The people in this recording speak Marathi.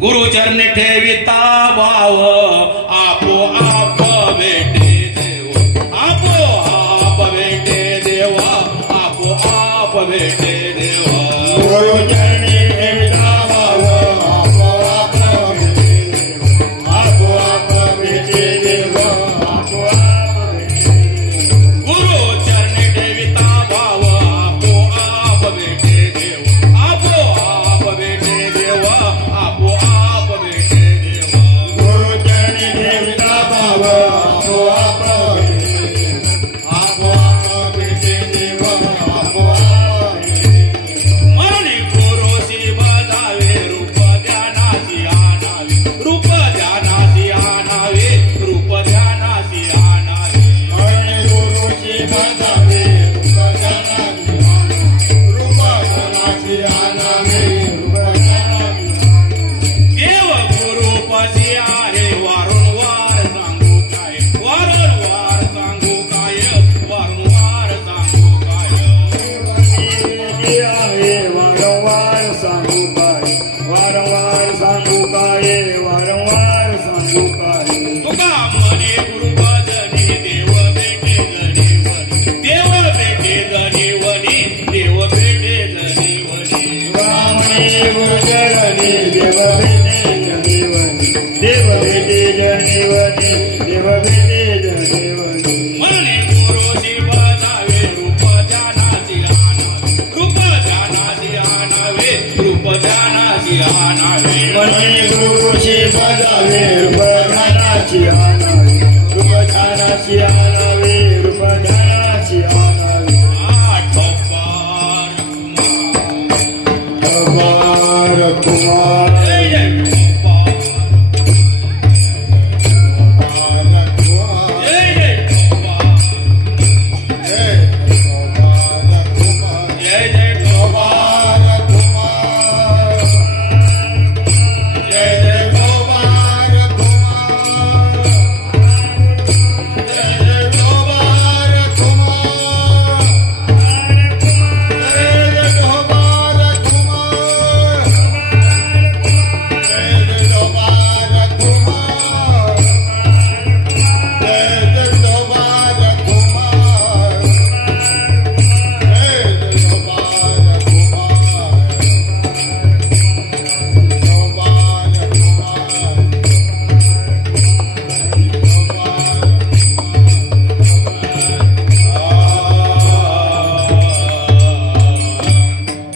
गुरुचरणी ठेविता भाव आपोआप भेटे देव आपोआप भेटे देवा आपोआप भेटे देवा गुरुचरणी ठेविता भाव आपोआप भेटे देवा आपोआप गुरुचरणी ठेविता भाव आपोआप भेटे देव आपोआप भेटे देवा आपोआप भेटे देवा गुरुचरणी आणावे रूप ध्यानाची रूप ध्यानाची आणावे रूप ध्यानाची देव गुरुपती आहे वारंवार सांगू काय वारंवार सांगू काय वारंवार सांगू काय आहे वारंवार सांगू काय वारंवार सांगू काय वारंवार सांगू काय तुका म्हणे गुरुपदनी देव भेटे जनीवनी देव भेटे जनीवनी देव भेटे जनीवनी रामणे गुरुचरणी देव भेटे जनीवनी देव भेटे जनीवनी देव भेटे जनीवनी म्हणे गुरुशी बजावे रूप ध्यानाची आणावे रूप ध्यानाची आणावे रूप ध्यानाची आणावे मनी गुरुची बजावे रूप